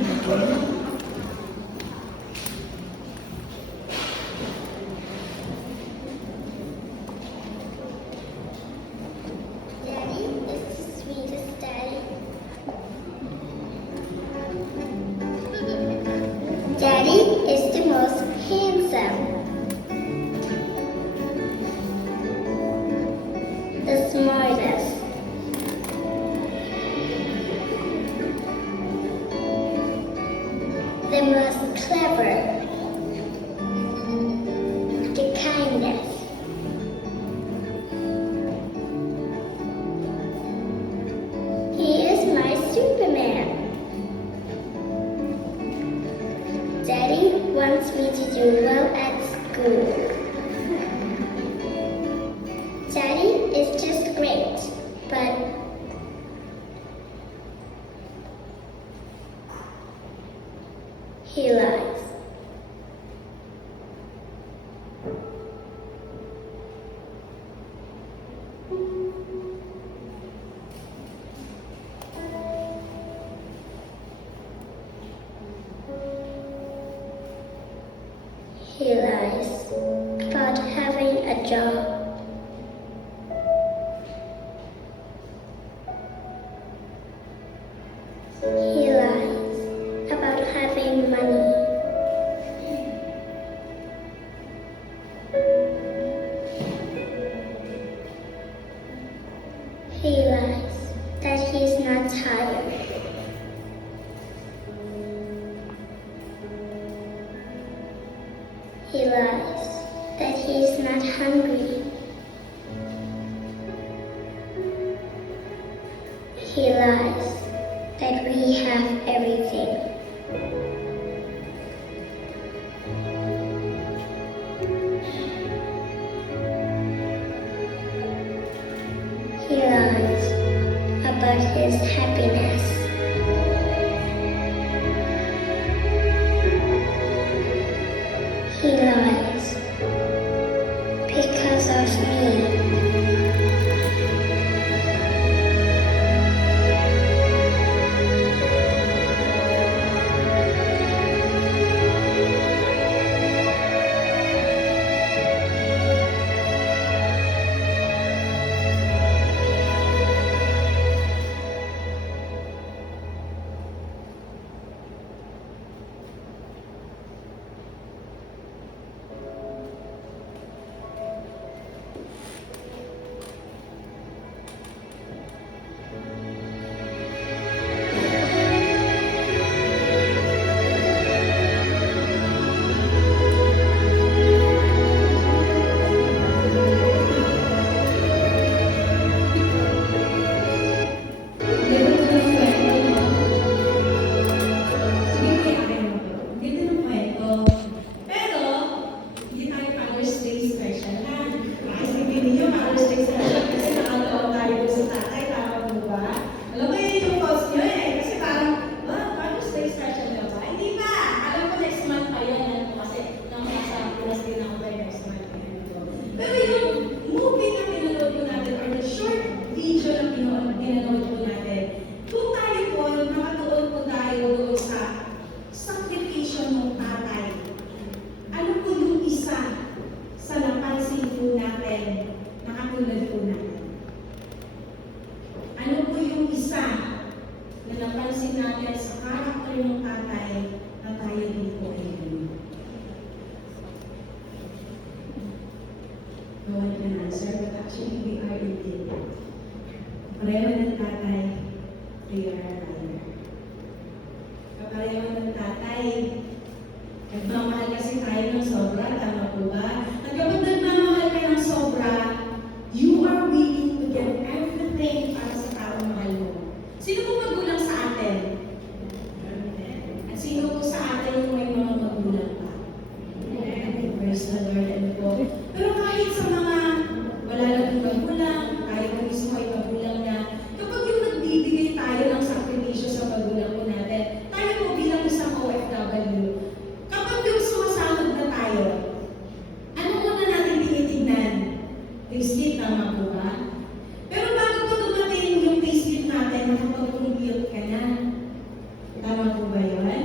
i-play natin. Daddy is the sweetest daddy. Daddy is the most handsome. The smartest. The most clever. The kindest. He is my Superman. Daddy wants me to do well at school. Daddy is just great, but he lies. He lies about having a job. He lies about having money. He lies that he's not tired. He lies that he's not hungry. He lies that we have everything. He lies about his happiness. He lies because of me. napansin natin sa karakter ng tatay na tayo din po ay gano'n. No one can answer, but actually we are indeed. Pareho ng tatay, we are a brother. Kapareho ng tatay, nagmamahal kasi tayo ng sobra, tama po ba? At kapag nagmamahal ka ng sobra, you are willing to get everything para sa taong mahal mo. Sino po magulang sa atin? At sino po sa atin yung may mga magulang pa? Praise the Lord and po. Pero kahit sa mga wala lang magulang, tayo po mismo ay magulang na, kapag yung nagbibigay tayo ng sakripisyo sa magulang po natin, tayo po bilang isang OFW, kapag yung sumasahod na tayo, ano muna natin tinitignan? Payslip, tama po ba? Pero bago pa dumating yung payslip natin, nakapag-compute ka na. Tama po ba yun?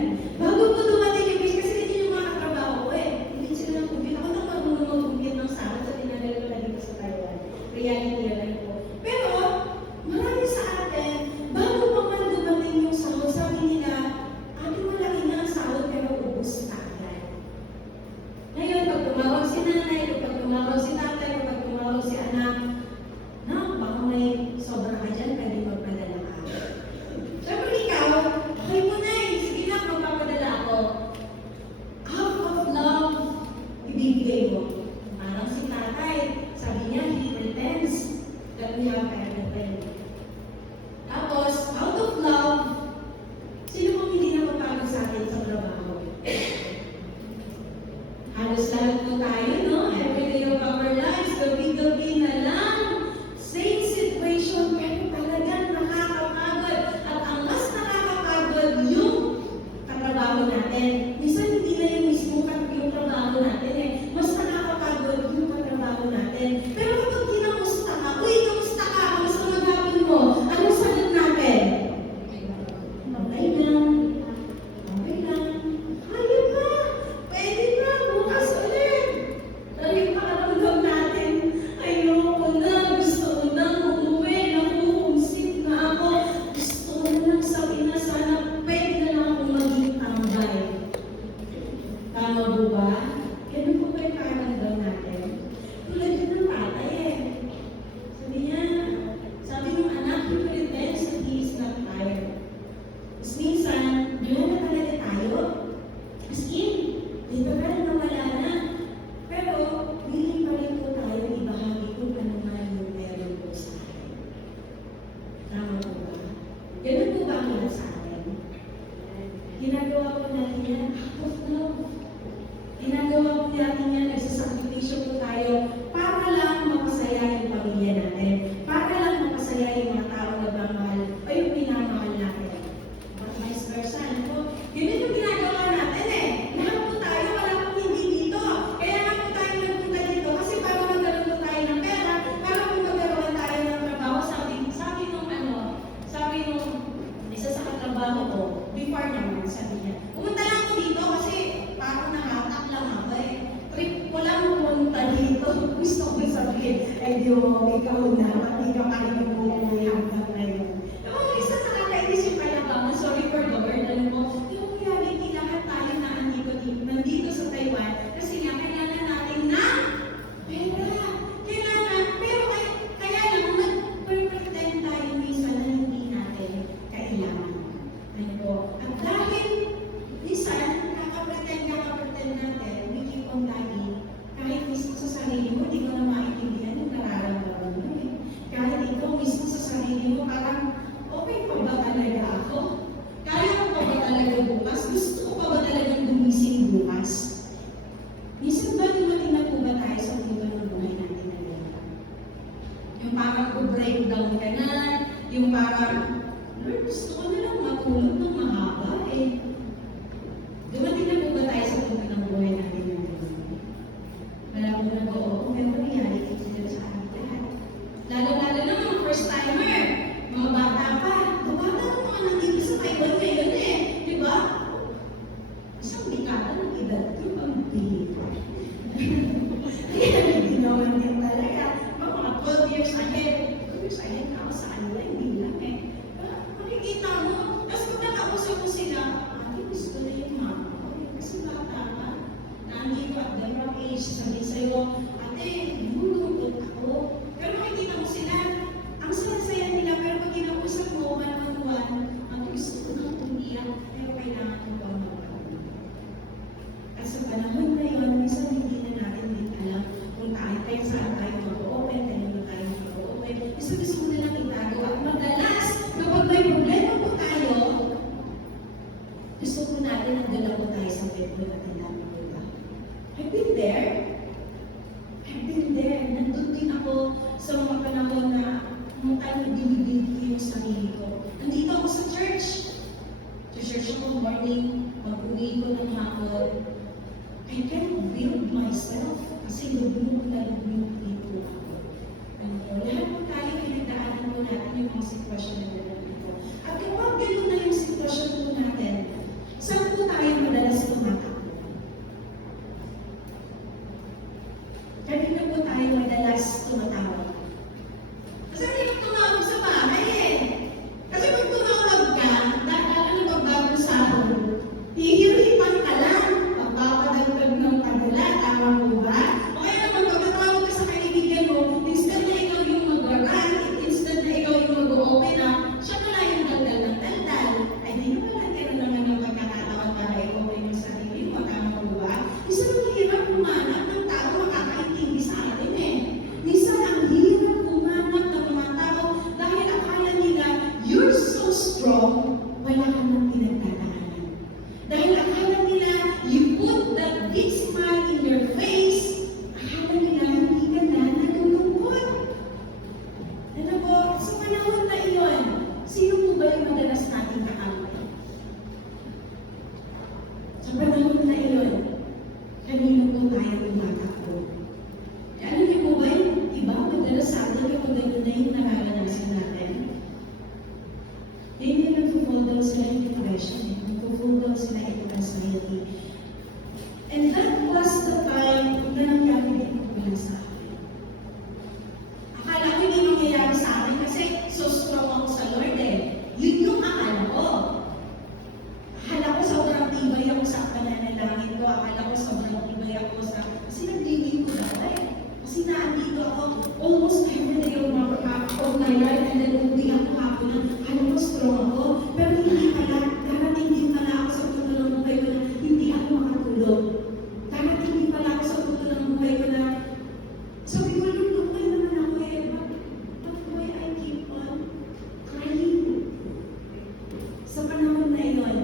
Ginagawa po natin yan out of love. Ginagawa po natin yan, nagsasakripisyo po tayo para lang mapasaya yung pamilya natin, para lang mapasaya yung mga tao na nagmamahal o yung pinamahal natin. But vice versa, ano po? Yun yung ginagawa natin eh. Lahat po tayo, wala po hindi dito. Kaya nga po tayo nagpunta dito kasi para magkaroon po tayo ng pera, para po magkaroon tayo ng trabaho. Sabi nung isa sa katrabaho ko, before naman, sabi niya, pumunta lang ako dito kasi parang nahatak lang ako eh. Trip ko lang pumunta dito. Gusto ko sabihin, ay di mo, ikaw na, pati ka kaya mo hanggang ngayon. Yung isa sa kakainis yung kayabangan, sorry for the word, alam mo, yung reality lahat tayo na nandito sa Taiwan, kasi nga kailangan natin na pera. Kailangan, pero kaya lang, nag-pretend tayo minsan na hindi natin kailangan. Ano po? At dahil minsan, kakapretend natin, we keep on lying. Kahit mismo sa sarili mo, di mo na maintindihan yung nararamdaman mo eh. Kahit ikaw mismo sa sarili mo, parang, okay pa ba talaga ako? Kaya ko pa ba talaga bukas? Gusto ko pa ba talagang gumising bukas? Minsan ba dumating na po ba tayo sa punto ng buhay natin na ganyan? Yung parang breakdown ka na, yung parang, Lord, gusto ko na lang matulog ng mahaba eh. Dumating na po ba tayo sa punto ng buhay natin na ganyan? Wala po na po, pero reality sila sa ating lahat. Lalo-lalo na mga first-timer, mga bata pa. Mga bata na mga nandito sa Taiwan ngayon eh. Di ba? Isang dekada ng edad ko, ang bihip. Kaya hindi naman din talaga. Mga 12 years ahead. 12 years ahead na ako sa kanila, hindi lang eh. Makikita mo, tapos pag nakausap mo sila, gusto na yung mama ko. Kasi bata ka. Nandito at the wrong age, sabi sa'yo, ate, nulungkot ako. Pero makikita mo sila, ang saya-saya nila, pero pag kinausap mo, one-on-one, ang gusto ko na umiyak, pero kailangan ko ba magpapalala. At sa panahon na yun, minsan hindi na natin din alam kung tayo saan tayo mag-open, tayo na tayo mag-open. Isa gusto mo na lang itago at madalas, kapag may problema po tayo, gusto po natin ang dala po tayo sa bedroom at natin, diba? I've been there. I've been there. Nandun din ako sa mga panahon na mga tayo nagdibigil ko yung sarili ko. Nandito ako sa church. Church ako morning, mag-uwi ko ng hapon. I can't build myself kasi lubog na lubog dito ako. Lahat po tayo pinagdaanan po natin yung mga sitwasyon na gano'n po. At kapag gano'n na yung sitwasyon po natin, saan po tayo madalas tumatakbo? Kanina po tayo madalas tumatawag. Kasi hindi ka tumawag sa bahay eh. Kasi kung tumawag ka, dahil magbago sahod, hihiripan ka lang. Pagpapadagdag ng kanila, tama mo ba? O kaya naman pagkatawag ka sa kaibigan mo, instead na ikaw yung mag-run, instead na ikaw yung mag-open up, siya pala yung dagdag ng daldal. Ay di naman natin naman ng pagkakataon para i-open yung sarili mo, tama mo ba? Isang hirap humanap ng tao makakaintindi sa atin eh. Minsan ang hirap humanap ng mga tao dahil akala nila, you're so strong, wala ka nang pinagdadaanan. Dahil akala nila, you put that big smile in your face, akala nila, hindi ka na nalulungkot. Ano po, sa panahon na iyon, sino po ba yung madalas nating kakampi? Sa panahon na iyon, kanino po tayo tumatakbo? Ano niyo po ba yung iba madalas sa atin yung ganyan na yung nararanasan natin? Hindi nag-fall down sila yung depression, nag-fall down sila yung anxiety. And that was the time na nangyari din po lang sa akin. Akala ko hindi mangyayari sa akin kasi so strong ako sa Lord eh. Yun yung akala ko. Akala ko sobrang tibay ako sa pananalangin ko. Akala ko sobrang tibay ako sa... Kasi nagdilin ko daw eh. Kasi naandito ako almost every day of my life and then hindi ako hapon. Akala ko strong ako. Pero hindi pala. Darating din pala ako sa punto ng buhay ko na hindi ako makatulog. Darating din pala ako sa punto ng buhay ko na sabi ko, okay naman ako eh. But why I keep on crying? Sa panahon na iyon,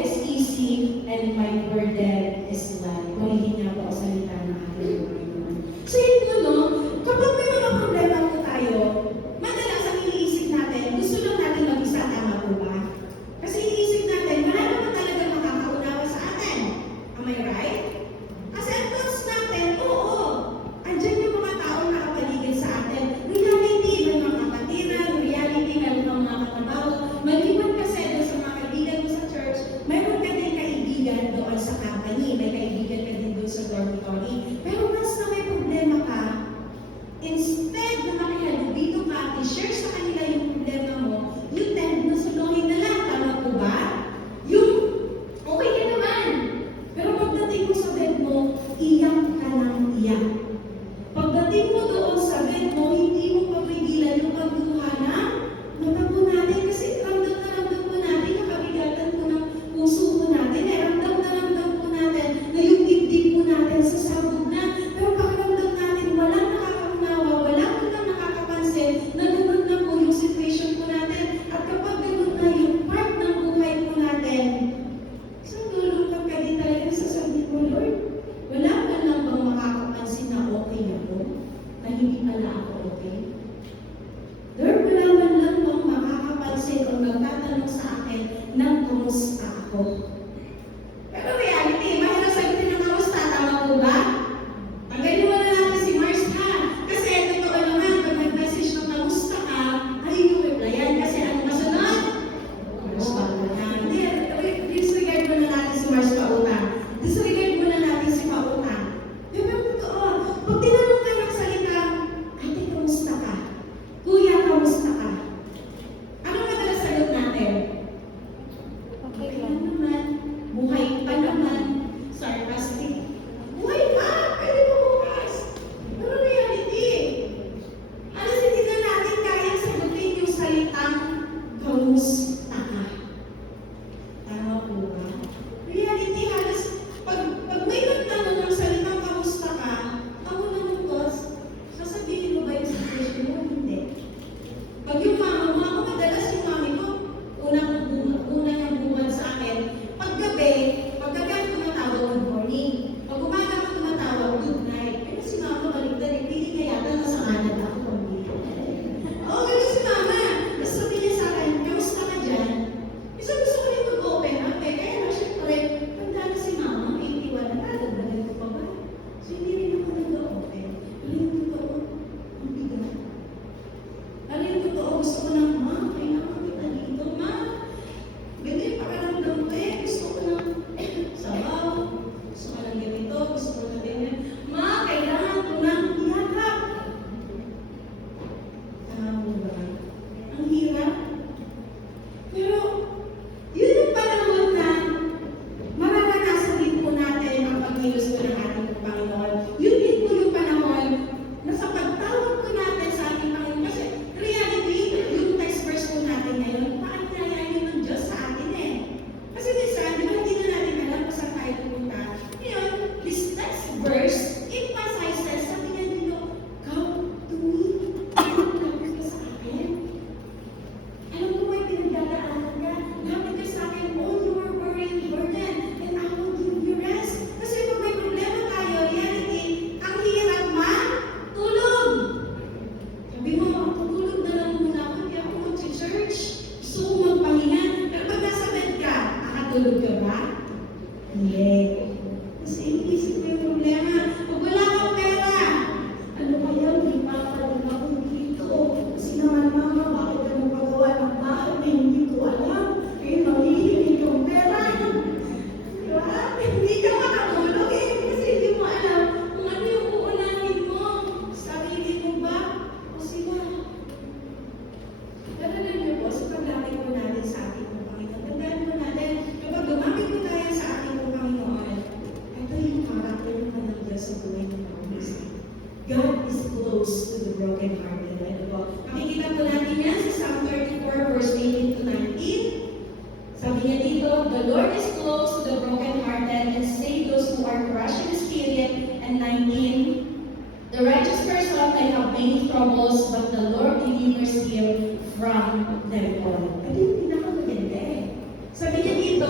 is easy and my burden is light. Purihin niya po ang salita ng ating Panginoon. So yun po, no? Kapag may mga problema po tayo, madalas ang iniisip natin, gusto lang natin mag-isa, tama po ba? Kasi iniisip natin, wala naman talaga makakaunawa sa atin. Am I right? Kasi ang thoughts natin, oo, andyan yung mga taong nakapaligid sa atin. Reality, may mga kapatiran, reality, may mga katrabaho. Maliban kasi doon sa mga kaibigan mo sa church, mayroon ka din kaibigan doon sa company, may kaibigan ka din doon sa dormitory. Pero once na may problema ka, instead na makihalubilo ka, i-share sa kanila yung problema mo, you tend na suluhin na lang, tama po ba? Yung, okay ka naman. Pero pagdating mo sa bed mo, iyak ka ng iyak. Pagdating mo doon sa bed mo, hindi mo papigilan yung pagduha na mata po natin kasi ramdam po natin yung kabigatan po ng puso po natin. Ramdam po natin na yung dibdib po natin sa sabog na. Pero pakiramdam natin, walang nakakaunawa, walang nakakapansin na ganoon na po yung situation po natin. At kapag ganoon na yung part ng buhay po natin, isang lulungkot ka din talaga sa sabi mo, Lord, wala ka lang bang makakapansin na okay ako? Na hindi pala ako okay? Lord, wala man lang bang makakapansin o magtatanong sa akin ng kumusta ako? Pero reality, mahirap sagutin ng kamusta, tama po ba? Tanggalin mo na natin si Mars ha. Kasi totoo naman, pag nag-message ng kamusta ka, ay yung replyan. Kasi ang masunod, kamusta ka na. Hindi, disregard mo na natin si Mars Pauna. Disregard mo na natin si Pauna. Pero totoo, pag tinanong ka ng salita, ate, kamusta ka? Kuya, kamusta ka? Ano madalas sagot natin? Okay lang naman. Buhay pa naman. Sarcastic. Buhay pa! Pwede mo bukas. Pero reality, alas hindi na natin kaya sagutin yung salitang kamusta ka. Tama po ba? Reality, halos pag may nagtanong ng salitang kamusta ka, ang unang ng thoughts, sasabihin mo ba yung situation mo? Hindi. Pag yung mama mo, ako madalas yung mami ko, unang bungad sa akin, paggabi ako tumatawag good morning. Pag umaga ako tumatawag good night. Pero si mama maligtad, hindi niya yata nasanganan ako pamilya. Oo, ganun si mama. Tapos sabi niya sa akin, kamusta ka dyan? Isa gusto ko rin mag-open up eh. Kaya na syempre, tanda na si mama, 81 na dadagdagan ko pa ba? So hindi rin ako nag-open. Ano yung totoo? Ang bigat. Ano yung totoo? Gusto ko ng ma, kailangan kita dito, ma. Ganito yung pakaramdam ko eh. Gusto ko ng sabaw. Gusto ko ng ganito. Gusto ko ng ganyan. Ma, kailangan ko ng yakap. Tama mo ba? Ang hirap. Pero, yun yung panahon na mararanasan din po natin ang pagkilos ko ng ating Panginoon. Yun din po yung panahon na sa pagtawag po natin sa ating Panginoon. Kasi, reality, yung text verse po natin ngayon, paanyalayan ng Diyos sa atin eh. Kasi minsan, di ba hindi na natin alam kung saan tayo pumunta. Ngayon, this next verse emphasizes, sabi niya dito, come to me. Lapit ka sa akin. Alam ko may pinagdadaanan ka. Lapit ka sa akin, all your worry and burden, and I will give you rest. Kasi pag may problema tayo, reality, ang hirap matulog. Sabi mo, tutulog na lang muna ako, hindi ako mag-church. Gusto ko magpahinga. Pero pag nasa bed ka, nakatulog ka ba? Hindi. Kasi inisip mo yung problema. Pag wala kang pera, ano kaya, hindi pa pala ako dito. Kasi naman, mama, bakit ka magpagawa ng bahay na hindi ko alam? Eh, mahihilig yung pera. Diba? Hindi ka makatulog eh. Kasi hindi mo alam kung ano yung uunahin mo. Sarili mo ba? O sila? Tandaan niyo po, sa paglapit po natin sa ating Panginoon. Tandaan po natin, kapag lumapit po tayo sa ating Panginoon, ito yung character naman ng Diyos sa buhay ng mga Kristo. God is close to the broken-hearted. Ano po? Makikita po natin yan sa Psalm 34, verse 18 to 19. Sabi niya dito, the Lord is close to the broken-hearted and save those who are crushed in spirit. And 19, the righteous person may have many troubles, but the Lord delivers him from them all. Ito yung pinakamaganda eh. Sabi niya dito,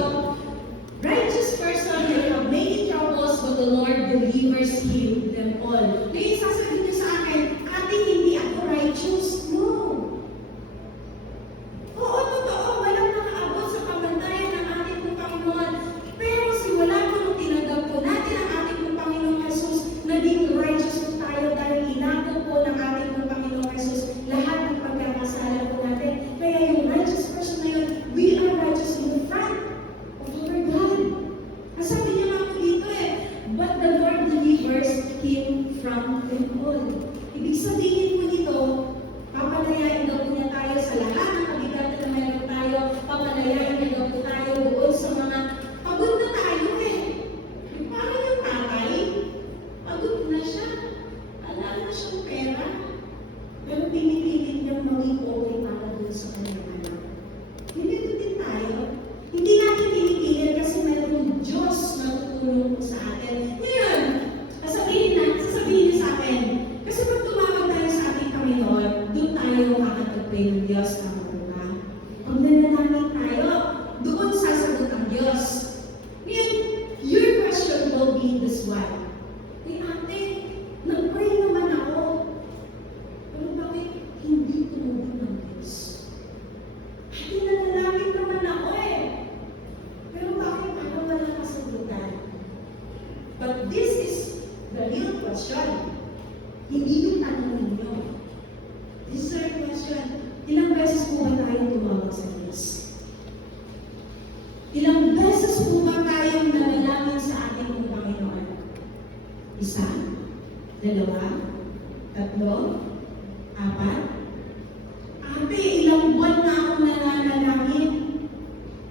Panginoon. Ibig sabihin po nito, papalayain daw po niya tayo sa lahat ng kabigatan na meron tayo, papalayain niya daw po tayo doon sa mga pagod na tayo eh. Yung parang yung tatay, pagod na siya, wala na siyang pera, pero pinipilit niyang maging okay para doon sa kanyang anak. Hindi din tayo. Hindi natin pinipilit kasi mayroong Diyos na tutulong po sa atin. Ngayon, sasabihin niyo sa akin, kasi pag tumawag tayo sa ating Panginoon, doon tayo makakatagpay ng Diyos, tama po ba? Pag nananamig tayo, doon sasagot ang Diyos. Ngayon, your question will be this one. Ate, nag-pray naman ako. Pero bakit hindi tumugon ng Diyos? Ate, nananamig naman ako eh. Pero bakit ako wala kasagutan? But this is the real question. Hindi yung tanong ninyo. This is the question. Ilang beses po ba tayo tumawag sa Diyos? Ilang beses po ba tayong nanalangin sa ating Panginoon? Isa? Dalawa? Tatlo? Apat? Ate, ilang buwan na ako nananalangin.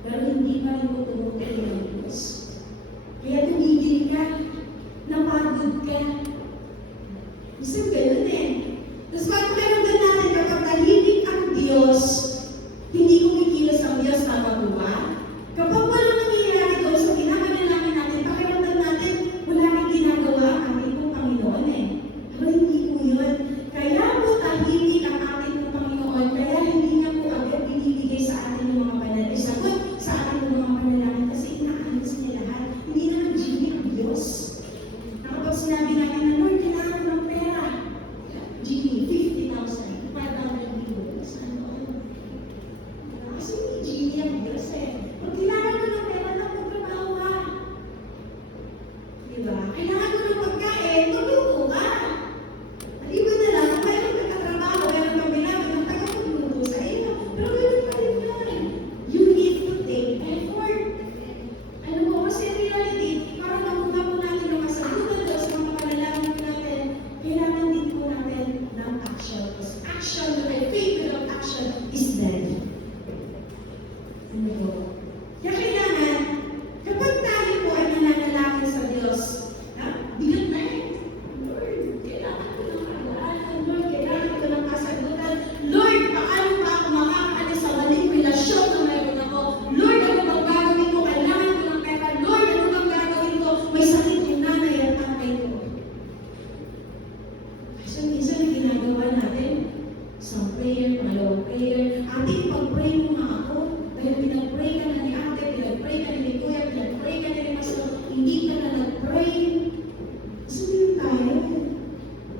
Pero hindi pa rin ko tumutuloy ng Diyos. Kaya tumigil ka. Napagod ka. Gusto ganun eh. Tapos pagparamdam natin kapag tahimik ang Diyos, hindi kumikilos ang Diyos, tama po ba? Kapag walang nangyayari doon sa pinakanalangin natin, pakiramdam natin, wala rin ginagawa ang ating pong Panginoon eh. Pero hindi po yun. Kaya po tahimik ang ating pong Panginoon, kaya hindi niya po agad binibigay sa atin yung mga panalangin. Sagot sa atin yung mga panalangin kasi inaayos niya lahat. Hindi na nag-genie ang Diyos. Kapag sinabi natin na, Lord, kailangan ko ng pera. Genie, 50,000. 5,000. Saan ko? Kasi hindi genie ang Diyos eh. Pag kailangan ko ng pera, magtrabaho ka. Diba? Kailangan ko ng pagkain, magluto ka. Maliban na lang, kung mayroon ka katrabaho, mayroon kang binabag, ang tagapagluto sa iyo. Pero ganoon pa rin yun. You need to take effort. Ano po, kasi in reality, parang nakuha po natin ang kasagutan doon sa mga panalangin natin, kailangan din po natin ng action. Because action, the faith without action is dead. Ano po? Kaya kailangan, kapag tayo po ay nananalangin sa Diyos, bigat na eh. Lord, kailangan ko ng kalaan. Lord, kailangan ko ng kasagutan. Lord, paano pa ako makakaalis sa maling relasyon na mayroon ako? Lord, ano bang gagawin ko? Kailangan ko ng pera. Lord, ano bang gagawin ko? May sakit yung nanay at tatay ko. Kasi minsan ang ginagawa natin, isang prayer, pangalawang prayer, ate, pag-pray mo nga ako. Dahil pinag-pray ka na ni ate, pinag-pray ka na ni kuya, pinag-pray ka na ni pastor, hindi ka na nag-pray. Sabihin tayo.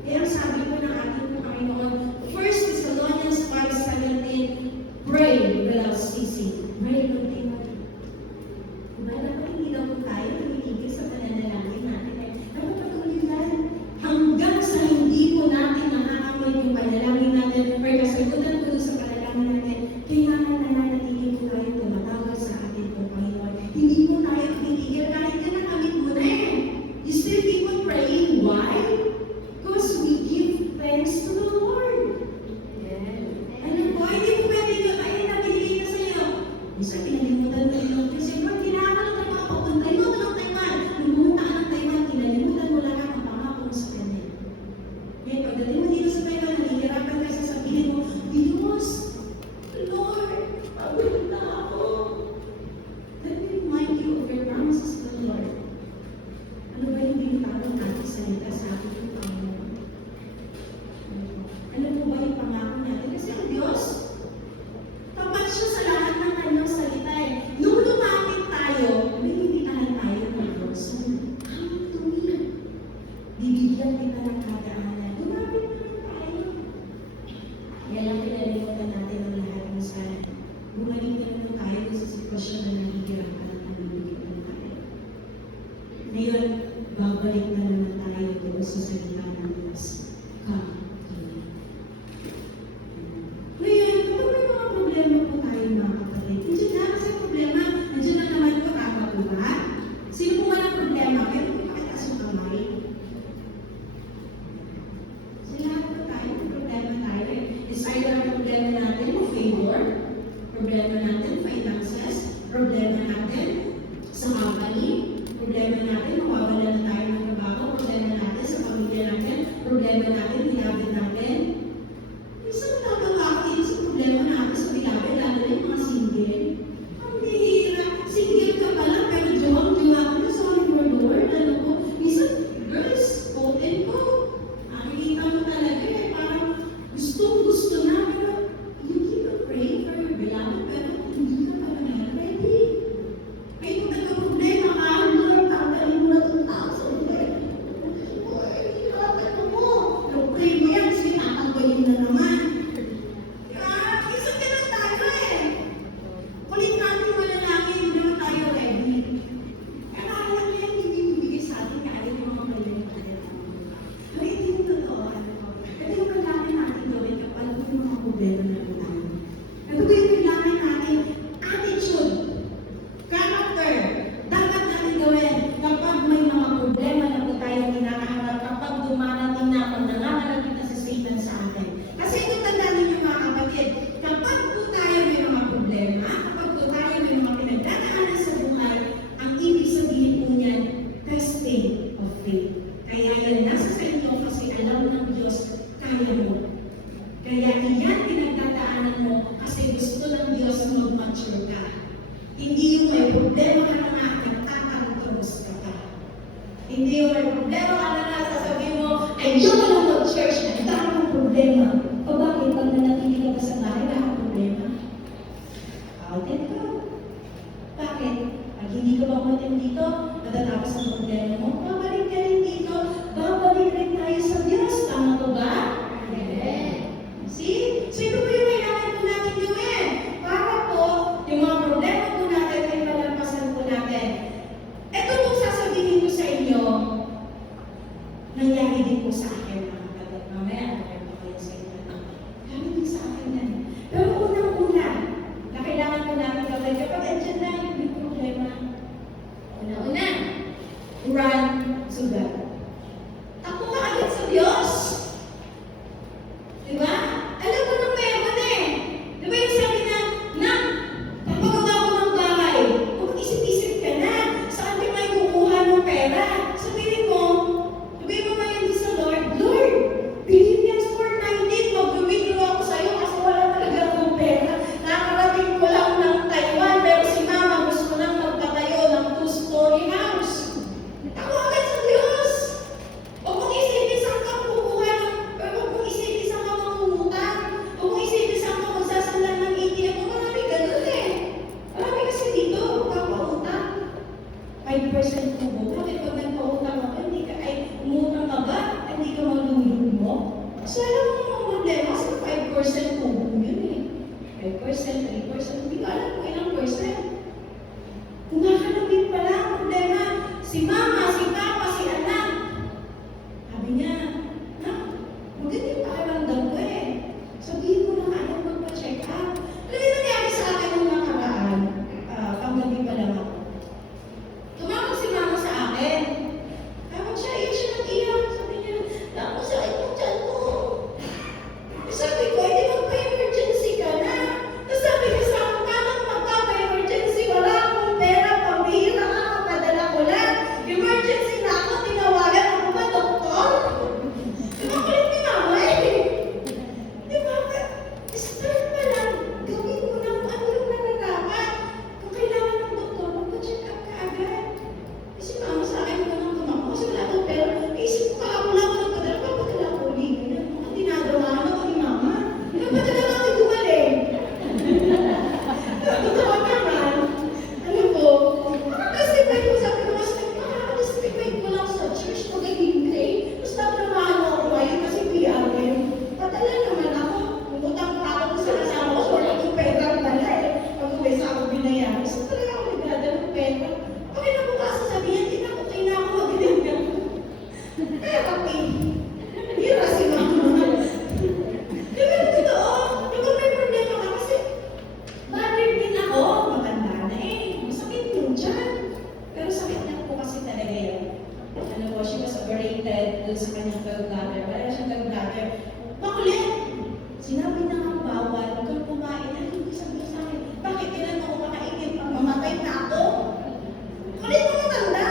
Kaya ang sabi ko ng ating Panginoon, 1 Thessalonians 5:17, pray without ceasing. Pray no day. Diba? Dapat hindi daw po tayo nanginigil sa pananalangin natin. Dapat patuloy tayo hanggang sa hindi po natin nakakamal yung panalangin natin or kasagutan po sa panalangin natin. Kailangan nananatili po tayo tumatawag sa ating Panginoon. Hindi po tayo tumitigil kahit na nakamit mo na eh. You still keep on praying. Why? Because we give thanks to the Lord. Ano po? Hindi po pwede nyo. Ay, nabigay ka sa iyo. Minsan pinalimutan mo yung kasi Lord, kailangan ko ng papunta mo ng Taiwan. Nung pumunta ka ng Taiwan, kinalimutan mo lahat ang pangako mo sa Kanya. Ngayon, pagdating mo dito sa Taiwan, nahihirapan ka sa sabihin mo, Diyos, Lord, pagod na ako. Let me remind you of your promises to the Lord. Ano ba yung binitawag natin salita sa ating Panginoon? Ano po ba yung pangako natin? Kasi ang Diyos, tapat siya sa lahat ng kanyang salita eh. Nung lumapit tayo, may bibitahan tayo ng Diyos. Come to me. Bibigyan kita ng kadaanan. Lumapit na lang tayo. Kaya lang pinalimutan natin ang lahat ng sana. Bumalik na lang tayo sa sitwasyon na nahihirapan at nabibigyan na tayo. Ngayon, babalik na naman tayo doon sa salita ng Diyos. Come to me. Ngayon, kapag may mga problema po tayo mga kapatid, nandiyan na kasi problema, nandiyan na naman po, tama po ba? Sino po walang problema? Pero po pakitaas yung kamay. problema natin, mawawala na tayo ng trabaho, problema natin sa pamilya natin, problema natin, nilabit natin. Minsan nakakakakit sa problema natin sa bilabid, lalo na yung mga single. Ang bihira, single ka pala, pero jowa ka na, sorry for Lord, ano ko. Minsan, girls, open ko. Nakikita mo talaga parang gustong-gusto na, pero you keep on praying for your beloved, pero hindi ka pa naman ready. May kung nagka-problema ka, Lord, tanggalin mo na itong tao sa buhay. Hirapan mo. Pray mo yan, kasi tatanggalin na naman. Minsan ganun tayo Kulit natin mga lalaki, hindi naman tayo ready. Kaya alam niya yung hindi bibigay sa atin, kaya yung mga problema tayo. Pero hindi mo totoo, ito yung kailangan natin gawin kapag yung mga problema na tayo. Ito yung kailangan natin attitude, character. Dapat natin gawin kapag may mga problema na po tayong kinakaharap, kapag dumarating na, pag nangangalapit na sa Satan sa atin. Kasi ito tandaan ninyo mga kapatid, kapag po tayo may mga problema, kapag po tayo may mga pinagdadaanan sa buhay, ang ibig sabihin po niyan, testing of faith. Kaya yan nasa sa inyo kasi alam ng Diyos, kaya mo. Kaya iyan pinagdadaanan mo kasi gusto ng Diyos na mag-mature ka. Hindi yung may problema ka na nga, nagtatanggos ka pa. Hindi yung may problema ka na nga, sasabihin mo, ayoko lang mag-church, nagkakaroon ng problema. O bakit pag nanatili ka pa sa bahay, wala problema? Outed ka. Bakit? Pag hindi ka makutin dito, natatapos ang problema mo, babalik ka rin dito, babalik rin tayo sa Diyos. Tama to ba? See? So ito po yung kailangan po natin gawin. Para po, yung mga problema po natin ay malampasan po natin. Ito po sasabihin ko sa inyo, nangyari din po sa akin mga kapatid. Mamaya, ano po kayo sa inyo? Nangyari din sa akin yan. Pero unang-una, na kailangan po natin gawin kapag andyan na yung may problema. Una-una, run to God. Ako ka agad sa Diyos. Diba? Alam mo nang meron Diba yung sabi na, papagawa ko ng bahay. Kung isip-isip ka na, saan ka may kukuha ng pera? Sabihin mo ngayon din sa Lord, Lord, Philippians 4:19, mag-withdraw ako sa'yo kasi wala talaga akong pera. Nakarating ko lang ng Taiwan, pero si Mama gusto nang magpatayo ng 2-story house. Ako agad sa Diyos. O kung isipin saan ka kukuha pero kung isipin saan ka mangungutang, o kung isipin saan ka magsasalan ng ATM, marami ganun Marami kasi dito, magpapautang. 5% tubo. Bakit pag nagpautang ako, hindi ka, umutang ka ba? Hindi ka malulog mo? So, alam mo mga problema sa 5% tubo yun 5%, 3%, hindi ka alam kung ilang percent. Kumakalapit pala ang problema. Si Mama, si Papa, si anak. Sabi niya, maganda yung pakiramdam ko Sabihin mo na kaya magpa-check up. Alam yung nangyari sa akin nung nakaraan, panggabi pa lang ako. Tumawag si Mama sa akin. Tawag siya, iyak siya nag-iyak. Sabi niya, naku, sakit ng tiyan ko. Sabi ko, hindi magpa-emergency ka na. Tapos sabi niya sa akin, paano magpa-emergency? Wala akong pera, pambihira ka, kapadala ko lang. Emergency na ako, tinawagan ako ba, doktor? Nakulit ni Mama Di ba? Start pa lang. Gawin mo na kung ano yung nararapat. Kung kailangan ng doktor, magpa-check up ka agad. Kasi Mama sa akin, walang tumakbo kasi wala akong pera. Isip ko kahapon lang ako nagpadala, papadala ko ulit. Ang dinagawa ako ni Mama. Nagpadala ako gumaling. Totoo naman. Alam mo, makakasipay ko sabi ko, makakasipay ko lang sa church magiging grade. Tapos tatrabahan ako ngayon kasi PRM. Padala naman ako. Umutang pa ako sa kasama ko. Wala akong pera ang dala Pag uwi sa ako binayaran. So talaga ako nagdadala ng pera. Okay na bukas sasabihin, kita ko kayo na ako magaling ka. Kaya kami, hira si Mama. Di ba totoo? Diba may problema ka kasi battered din ako. Maganda na Masakit yung dyan. Pero sakit lang po kasi talaga yan. Ano po, she was operated dun sa kanyang gallbladder. Wala siyang gallbladder. Makulit! Sinabi na nga bawal, huwag kang kumain. Ano yung sabi sa akin? Bakit kailan ako kakainin? Pag mamatay na ako? Kulit mo matanda,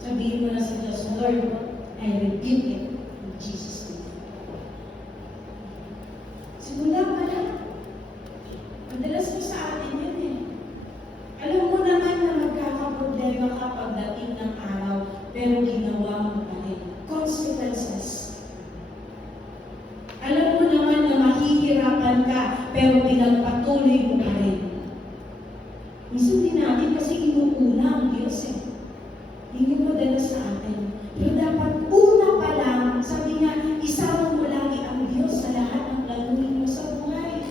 Sabihin mo na sa Diyos, Lord, I rebuke it in Jesus' name. Simula pa lang. Madalas mo sa atin yun eh. Alam mo naman na magkakaproblema ka pagdating ng araw, pero ginawa mo pa rin. Consequences. Alam mo naman na mahihirapan ka, pero pinagpatuloy mo pa rin. Minsan din natin kasi inuuna ang Diyos eh. Hindi mo dala sa atin. Pero dapat una pa lang, sabi nga, isama mo lagi ang Diyos sa lahat ng planuhin mo sa buhay.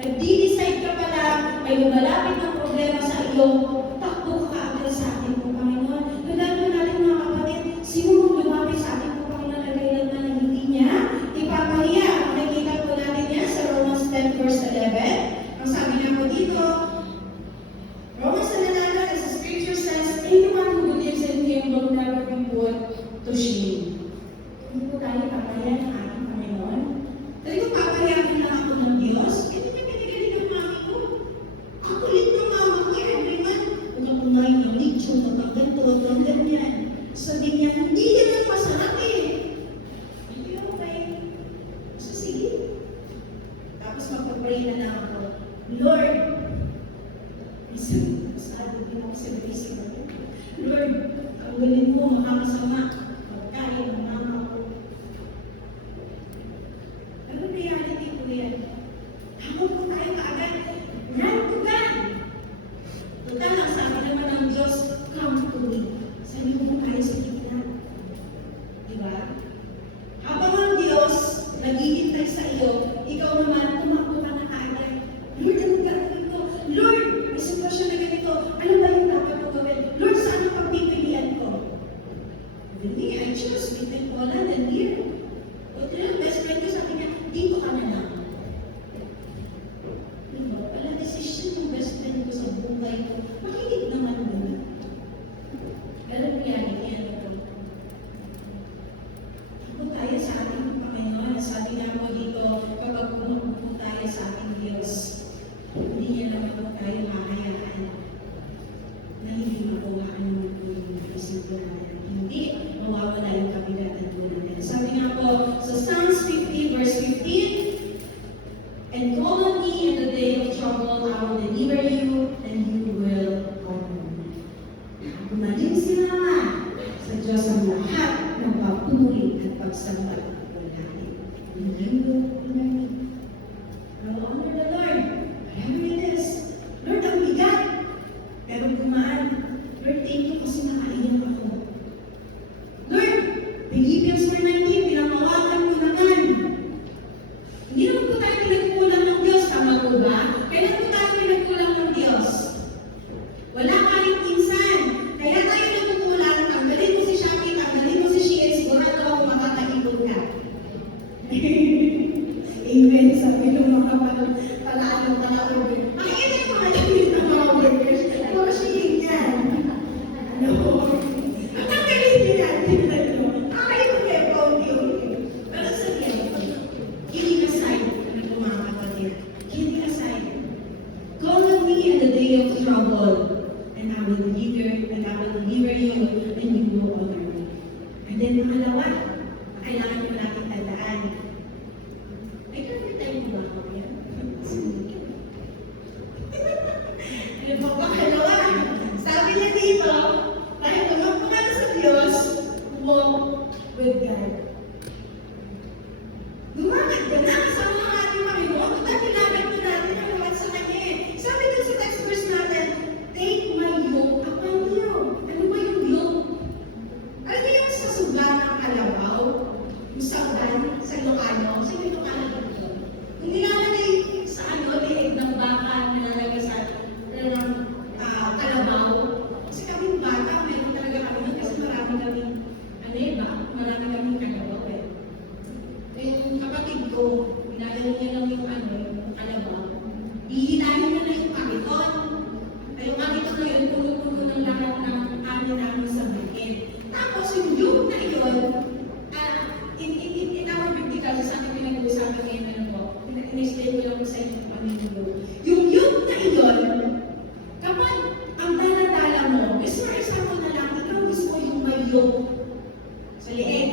Nag-decide ka pa lang, may lumalapit ng problema sa iyo, takbo ka agad sa atin po, Panginoon. Tandaan mo natin mga kapatid, sino mong lumapit sa atin po, Panginoon, na kailanman na hindi niya ipapahiya. Makikita po natin yan sa Romans 10 verse 11. Ang sabi nga po dito, Romans 11, as the scripture says, anyone who believes in Him will never be put to shame. Hindi po tayo papahiya ng ating Panginoon. Dahil kung papahiyahin lang ako ng Diyos, hindi niya pinagaling ang mami ko. Kakulit ng mama ko, everyone. Kung ako ngayon ng nicho, magkaganto, ang ganyan. Sabi niya, hindi yan ang masarap eh. Hindi okay. So sige. Tapos magpapray na lang ako, Lord, masyado din ako sa basic ako. Lord, tanggalin mo makakasama. Magkain ng mama ko. Ano reality ko yan? Hamon po tayo kaagad. Run to God! Punta lang, sabi naman ng Diyos, come to me. Sabi mo tayo sa gitna. Diba? Habang ang Diyos naghihintay sa iyo, ikaw naman tumakbo ka na kaagad. Lord, ano gagawin ko? Lord, may sitwasyon na ganito. Ano ba yung dapat ko gawin? Lord, saan ang pagpipilian ko? Really, I choose between Poland and here. But yung best friend ko sabi niya, dito ka na lang. Diba? Wala decision yung best friend ko sa buhay ko. Makinig naman muna. Alam mo yan, ano po? Ako tayo sa ating Panginoon. Sabi nga po dito, kapag pumunta tayo sa ating Diyos, hindi niya naman po tayo makayaan na hindi makuha ang isipin natin. Hindi mawawala yung kabigatan po natin. Sabi nga po sa Psalms 50 verse 15, and call on me in the day of trouble, I will deliver you, and you will honor me. Gumaling sila sa Diyos ang lahat ng papuri at pagsamba at paglalim. Hindi mo honor me. I will honor the Lord. Whatever it is. Lord, ang bigat. Pero gumaan. Lord, thank you kasi nakaiyak ako. Lord, Philippians 4:19, pinamawagan mo naman. Hindi naman po tayo pinagkulang ng Diyos. Tama po ba? Kailan po tayo pinagkulang ng Diyos? Wala kahit minsan. Kaya tayo nagkukulang. Tanggalin mo si Shaki, tanggalin mo si Shein, sigurado ako makakaipon ka. Amen. Sabi ng mga pala-ano. Makikita yung mga gamit ng mga workers. Puro Shein yan. Ano? Ang tanggalin niyo yan. Tingnan nyo. Ayaw ko kayo paunti-unti. Pero sabihin ko, kidding aside, ano po mga kapatid? Kidding aside. Call on me in the day of trouble, and I will deliver you, and you will honor me. And then pangalawa, kailangan nyo natin tandaan. May every time mo ba ako yan? Ano po pangalawa? Sabi niya dito, tayo magpapakala sa Diyos, walk with God. Lumakad ka na sa mga ating Panginoon. Kung kailangan po natin ang lumakad sa Kanya eh. Sabi dun sa text verse natin, take my yoke upon you. Ano ba yung yoke? Alam niyo yung sa suga ng kalabaw? Yung sa ulan, sa Ilocano? Sa Ilocano dito? Kung nilalagay sa liig ng baka, nilalagay sa kalabaw. Kasi kaming bata, meron talaga kami nun kasi marami kaming marami kaming kalabaw eh. Yung kapatid ko, nilalagay niya lang yung kalabaw. Ihinahin niya na yung kamiton. Ay, yung kamiton na yun, puno-puno ng lahat ng namin sa bukid. Tapos yung yoke na yun, in our biblical, sa ating pinag-uusapan ngayon, in-explain ko lang sa inyo kung ano yung yoke. Yung yoke na yun, kapag ang dala-dala mo, is for example na lang, ikaw mismo yung may yoke sa liig.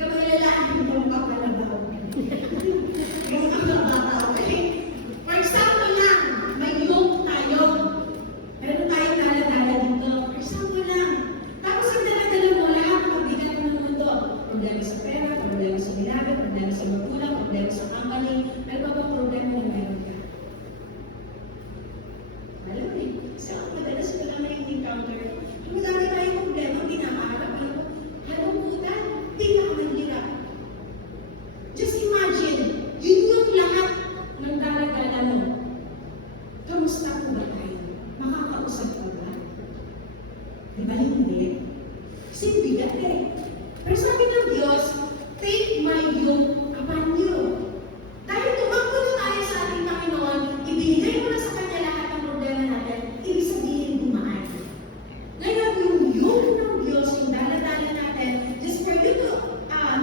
Kapag lalaki, yung kapalabaw. Yung kapalabaw. For example lang, may yoke tayo. Meron tayong dala-dala dito. For example lang. Tapos ang dala-dala mo, lahat ng mabigat ng mundo. Problema sa pera, problema sa ginagawa, problema sa magulang, problema sa company. Ano ba bang problema na meron ka? Alam mo eh, sa ako madalas ko lang na-encounter. Ang madami tayong problema, pinakaharap. Alam mo na, pinakamahirap. Just imagine, yun yung lahat ng dala-dala mo. Kamusta po ba tayo? Makakausap ko ba? Diba hindi? Kasi bigat eh. Pero sabi ng Diyos, take my yoke upon you. Dahil tumakbo na tayo sa ating Panginoon, ibinigay mo na sa Kanya lahat ng problema natin, ibig sabihin gumaan. Ngayon, yung yoke ng Diyos, yung dala-dala natin, just for you to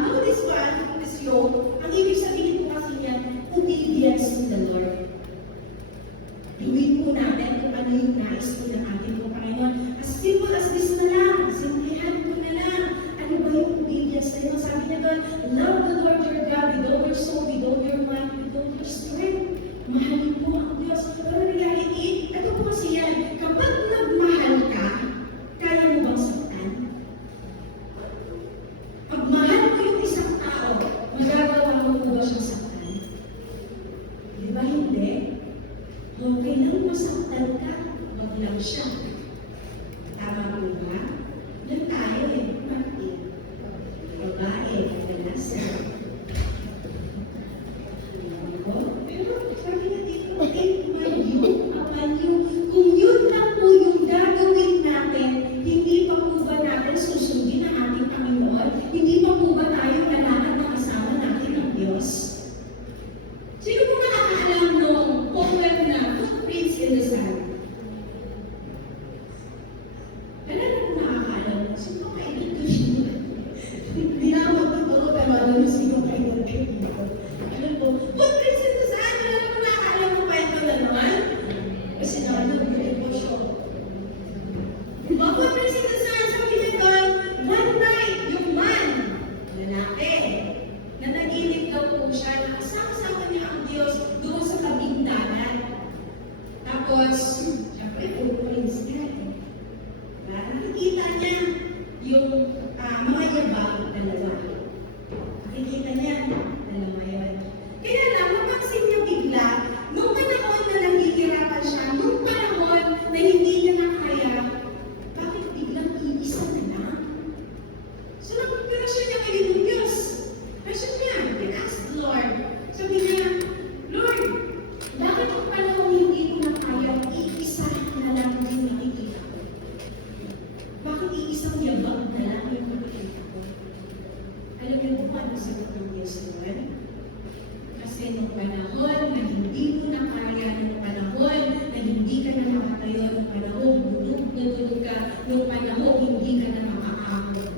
know this one, this yoke, ang ibig sabihin po kasi niya, obedience to the Lord. Gawin po natin kung ano yung nais po ng ating po Panginoon. As simple as this na lang, simplihan po na lang. Ano ba yung obedience na yun? Sabi niya doon, love the Lord your God with all your soul, with all your mind, with all your strength. Mahalin po ang Diyos. Pero reality, ito po kasi yan, kapag nagmahal ka, kaya mo bang saktan? Pag mahal mo yung isang tao, magagawa mo po ba siyang saktan? Di ba hindi? Okay lang masaktan ka, wag lang siya. Tama po ba? Yan tayo eh, pati. Babae, kadalasan. Pero sabi na dito, take my yoke upon you. Kung yun lang po yung gagawin natin, hindi pa po ba natin susundin ang ating Panginoon? Hindi pa po ba tayo kailangan na kasama natin ang Diyos? Sino po nakakaalam nung poem na Footprints in the Sand? Alam na po nakakaalam. Sino kailan ko siya? Hindi na ako magtuturo pero alam mo sino kailan ko dito. Alam po, Footprints in the Sand! Alam mo nakakaalam mo kwento na naman? Kasi nakalog ko po siya. Diba, Footprints in the Sand? Sabi niya doon, one night, yung man, lalaki, na naginip daw po siya, nakasama-sama niya ang Diyos doon sa tabing dagat. Tapos, syempre, footprints niya. Nakikita niya yung mga yabang dalawa. Nakikita niya, dalawa yun. Kaya lang, napansin niya bigla, nung panahon na nahihirapan siya, nung panahon na hindi niya nakaya, bakit biglang iisa na lang? So, nagpapirasyon niya kayo ng Diyos. Question niya, and ask the Lord. Sabi niya, Lord, bakit ang panahon hindi ko na kaya, iisa na lang yung nakikita ko? Bakit iisang yabang na lang yung nakikita ko? Alam niyo po ano sagot ng Diyos naman? Kasi nung panahon na hindi mo na kaya, nung panahon na hindi ka na makatayo, nung panahon bulog na tulog ka, nung panahon hindi ka na makakakot.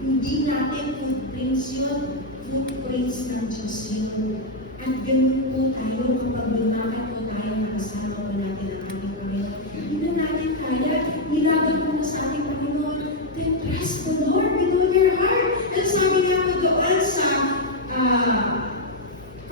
Hindi natin footprints yun, footprints ng Diyos yun. At ganun po tayo kapag lumakad po tayo nakasama po natin ang ating Panginoon. Hindi na natin kaya, nilaban po na sa ating Panginoon, then trust the Lord with all your heart. At sabi nga po doon sa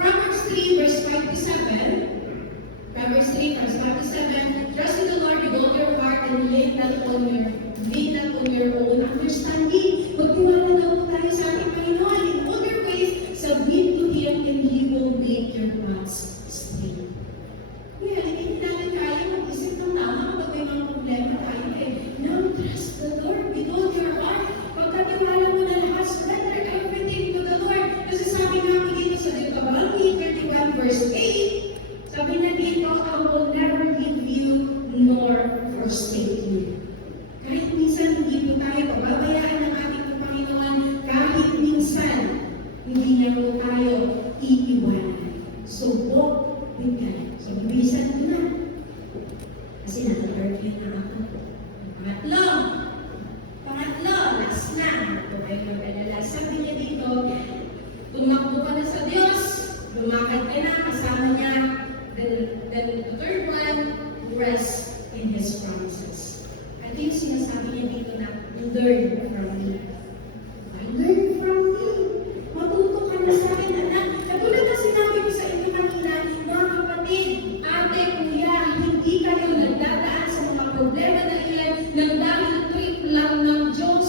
Proverbs 3 verse 5 to 7, Proverbs 3 verse 5 to 7, trust in the Lord with all your heart and lean not on your own understanding. Magtiwala daw po tayo sa ating Panginoon. In all your ways, submit to Him and He will make your paths straight. Kaya, hindi natin kaya mag-isip ng tama kapag may mga problema tayo eh. Now, trust the Lord with all your heart. Pagkatiwala mo na lahat, surrender everything to the Lord. Kasi sabi nga po dito sa Deuteronomy 31 verse 8, sabi na dito, I will never leave you nor forsake you. Kahit minsan hindi po tayo pababayaan ng ating Panginoon, kahit minsan hindi niya po tayo iiwanan. So, walk with God. So, mabilisan ko na. Kasi nasa-third na ako. Pangatlo, last na. Okay, mag-alala. Sabi niya dito, tumakbo ka na sa Diyos, lumakad ka na, kasama niya. Then the third one, rest in His promises. sinasabi niya dito na learn from me. Learn from me. Matuto ka na sa akin, anak. Katulad na sinabi ko sa inyo kanina, mga kapatid, ate, kuya, hindi kayo nagdadaan sa mga problema na iyan ng dahil trip lang ng Diyos.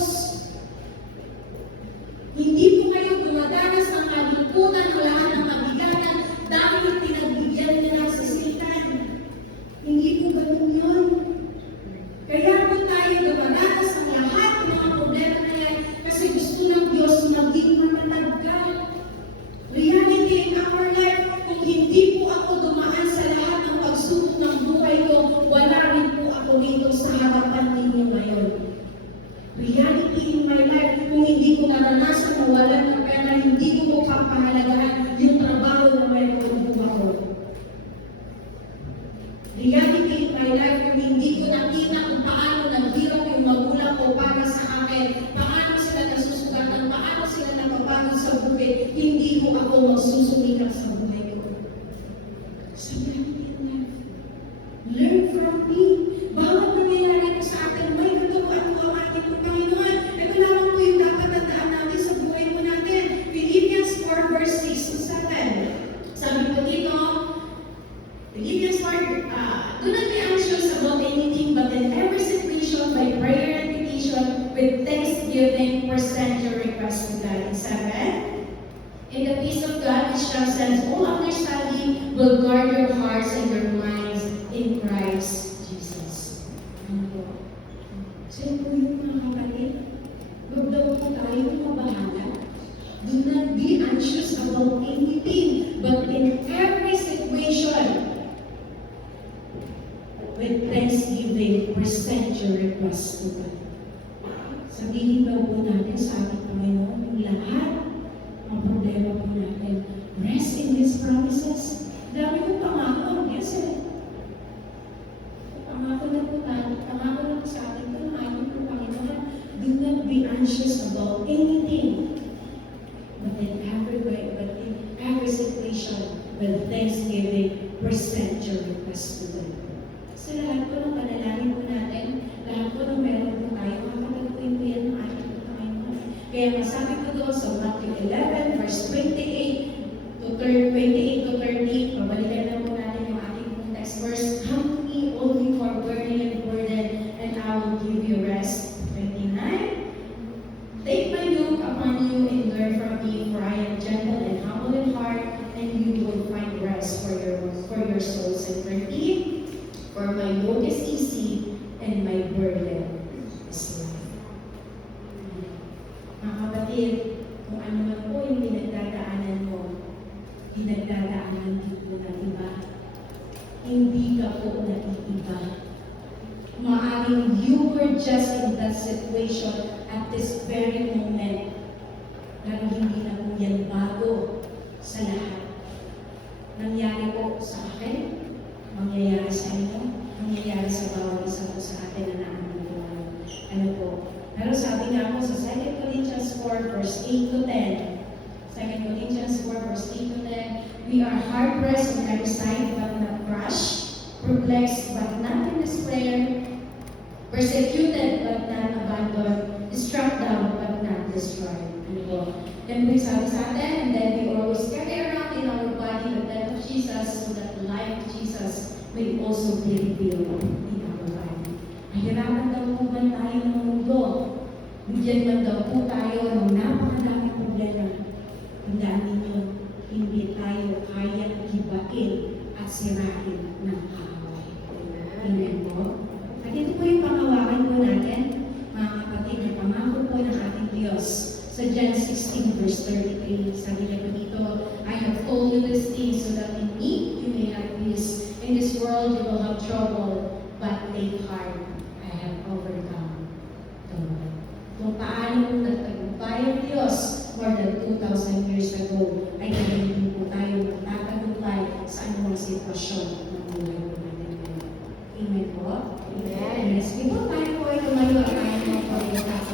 Hindi po kayo dumadanas ng kalungkutan o lahat ng kabigatan dahil pinagbigyan niya sa Satan. Hindi po ganun yun. Kaya po tayo dumadanas ng lahat ng mga problema na yan kasi gusto ng Diyos maging matatag ka. Reality in our life, kung hindi po ako dumaan sa lahat ng pagsubok ng buhay ko, wala rin po ako dito sa harapan ninyo ngayon. Reality in my life, kung hindi ko naranasan mawalan ng pera, hindi ko po kapahalagahan yung trabaho na mayroon po ako. Reality in my life, kung hindi ko nakita kung paano naghirap yung magulang ko para sa akin, paano sila nasusugatan, paano sila napapagod sa buhay, hindi ko ako magsusumikat sa buhay ko. So, reality in life. Learn from me. Bawat nangyayari ko sa atin, may tuturuan ko ang ating Panginoon. Ito lamang po yung dapat tandaan natin sa buhay po natin. Philippians 4 verse 6 to 7. Sabi po dito, Philippians 4, do not be anxious about anything, but in every situation, by prayer and petition, with thanksgiving, present your request to God. And 7, in the peace of God, which transcends all understanding, will guard your hearts and your minds in Christ Jesus. Ano po? So yun po yung mga kapatid. Huwag daw po tayo mabahala. Do not be anxious about anything, but in every situation, with thanksgiving, present your request to God. Sabihin daw po natin sa ating Panginoon, yung lahat ang problema po natin. Rest in His promises. Dami kong pangako. Yes, eh. Pangako na po tayo. Pangako na po sa atin. Pangako po, Panginoon. Do not be anxious about anything. But in every situation, with thanksgiving, present your request to God. Sa lahat po ng panalangin po natin, lahat po ng meron po tayo, makakagawin po yan ng ating Panginoon. Kaya masabi ko doon sa Matthew 11, verse 28 to 30, pabalikan na po natin yung ating next verse. Come to me, all you who are burdened and burdened, and I will give you rest. 29. Take my yoke upon you and learn from me, for I am gentle and humble in heart, and you will find rest for your souls. And 30. For my yoke is easy and my burden is light. Mga kapatid, kung ano man po yung pinagdadaanan mo, pinagdadaanan din po ng iba. Hindi ka po nag-iiba. Maaaring you were just in that situation at this very moment. Pero hindi na po yan bago sa lahat. Nangyari po sa akin, mangyayari sa inyo, mangyayari sa bawat isa po sa atin na naandito ngayon. Ano po? Pero sabi nga po sa 2 Corinthians 4 verse 8 to 10, 2 Corinthians 4 verse 8 to 10, we are hard-pressed on every side but not crushed, perplexed but not in despair, persecuted but not abandoned, struck down but not destroyed. Ano po? Yan po yung sabi sa atin, and then we always carry around in our body the death of Jesus so that the life of Jesus will also be revealed in our body. Mahirapan daw po ba tayo ng mundo? Bigyan man daw po tayo ng napakadaming problema. Tandaan ninyo, hindi tayo kayang hibain at sirain ng kaaway. Amen po? At ito po yung panghawakan po natin, mga kapatid, na pangako po ng ating Diyos. Sa John 16 verse 33, sabi niya po dito, I have told you these things so that in me you may have peace. In this world you will have trouble, but take heart, I have overcome the world. Kung paano po nagtagumpay ang Diyos more than 2,000 years ago, ay hindi po tayo magtatagumpay sa anumang sitwasyon ng buhay po natin ngayon. Amen po? Amen. Yes, before tayo po ay tumayo at tayo ng pag